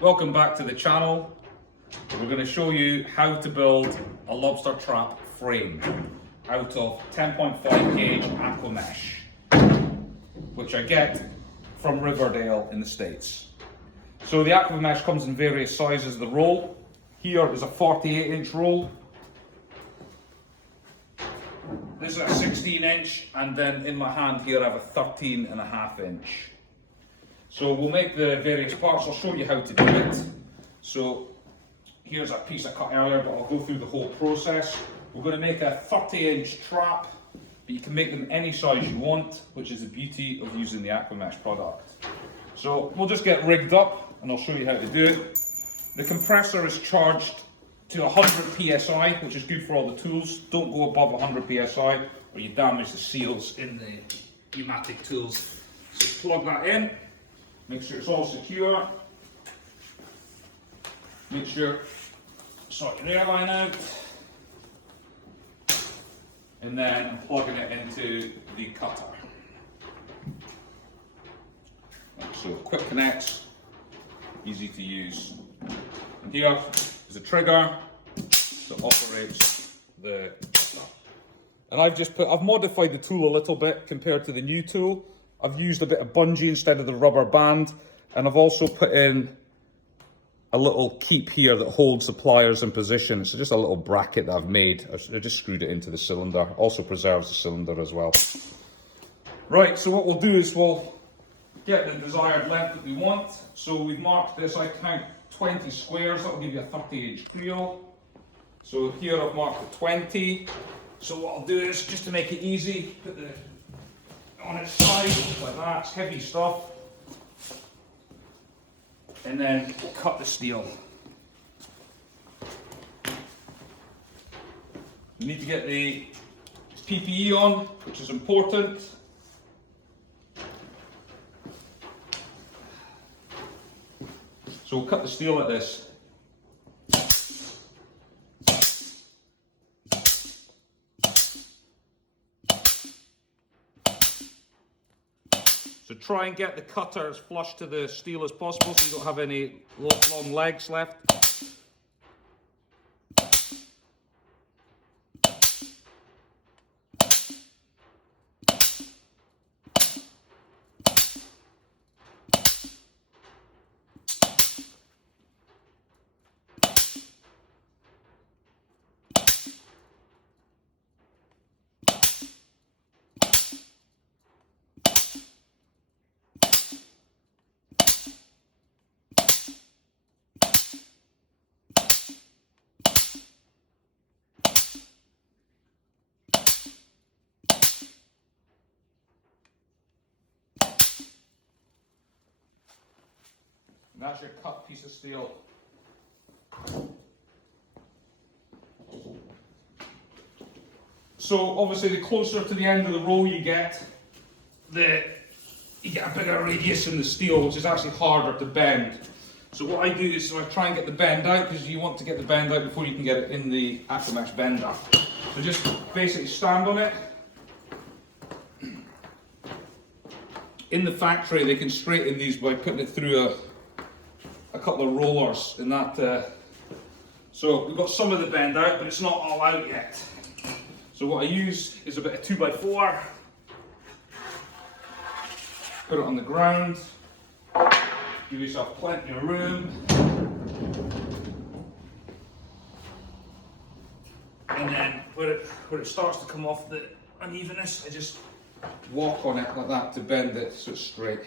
Welcome back to the channel. We're going to show you how to build a lobster trap frame out of 10.5 gauge aqua mesh, which I get from Riverdale in the States. So the aqua mesh comes in various sizes of the roll. Here is a 48-inch roll. This is a 16-inch, and then in my hand here I have a 13.5-inch. So we'll make the various parts. I'll show you how to do it. So here's a piece I cut earlier, but I'll go through the whole process. We're going to make a 30-inch trap, but you can make them any size you want, which is the beauty of using the aqua mesh product. So we'll just get rigged up and I'll show you how to do it. The compressor is charged to 100 psi, which is good for all the tools. Don't go above 100 psi or you damage the seals in the pneumatic tools. So plug that in. Make sure it's all secure. Make sure, sort your airline out. And then I'm plugging it into the cutter. So quick connects, easy to use. And here is a trigger that operates the cutter. And I've modified the tool a little bit compared to the new tool. I've used a bit of bungee instead of the rubber band, and I've also put in a little keep here that holds the pliers in position. So just a little bracket that I've made. I just screwed it into the cylinder. Also preserves the cylinder as well. Right, so what we'll do is we'll get the desired length that we want. So we've marked this, I count 20 squares, that'll give you a 30-inch creel. So here I've marked the 20. So what I'll do is, just to make it easy, put the on its side, like that, it's heavy stuff. And then we'll cut the steel. You need to get the PPE on, which is important. So we'll cut the steel like this. So try and get the cutter as flush to the steel as possible so you don't have any long legs left. And that's your cut piece of steel. So obviously the closer to the end of the roll you get a bigger radius in the steel, which is actually harder to bend. So what I do is I try and get the bend out, because you want to get the bend out before you can get it in the aqua mesh bender. So just basically stand on it. In the factory they can straighten these by putting it through a couple of rollers in that. So we've got some of the bend out, but it's not all out yet. So what I use is a bit of 2x4. Put it on the ground. Give yourself plenty of room. And then where it starts to come off the unevenness, I just walk on it like that to bend it so it's straight.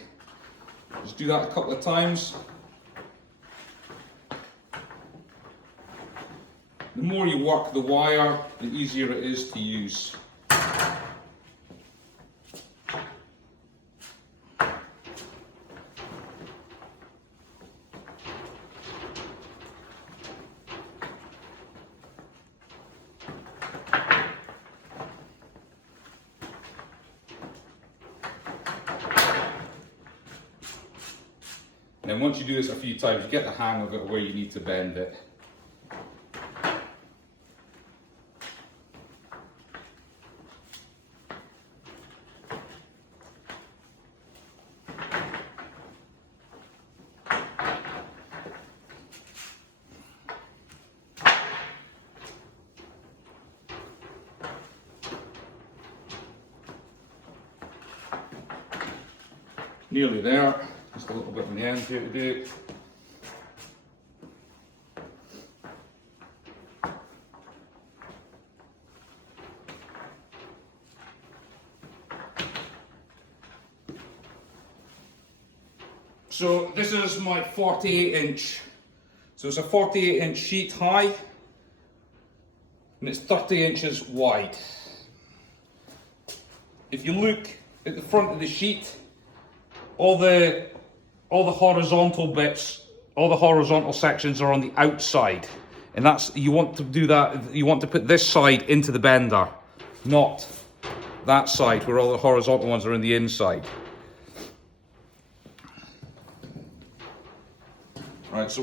Just do that a couple of times. The more you work the wire, the easier it is to use. And then once you do this a few times, you get the hang of it where you need to bend it. Nearly there. Just a little bit on the end here to do. So this is my 48-inch. So it's a 48-inch sheet high, and it's 30 inches wide. If you look at the front of the sheet, all the horizontal bits, all the horizontal sections are on the outside, and that's, you want to do that. You want to put this side into the bender, not that side where all the horizontal ones are on the inside. Right, so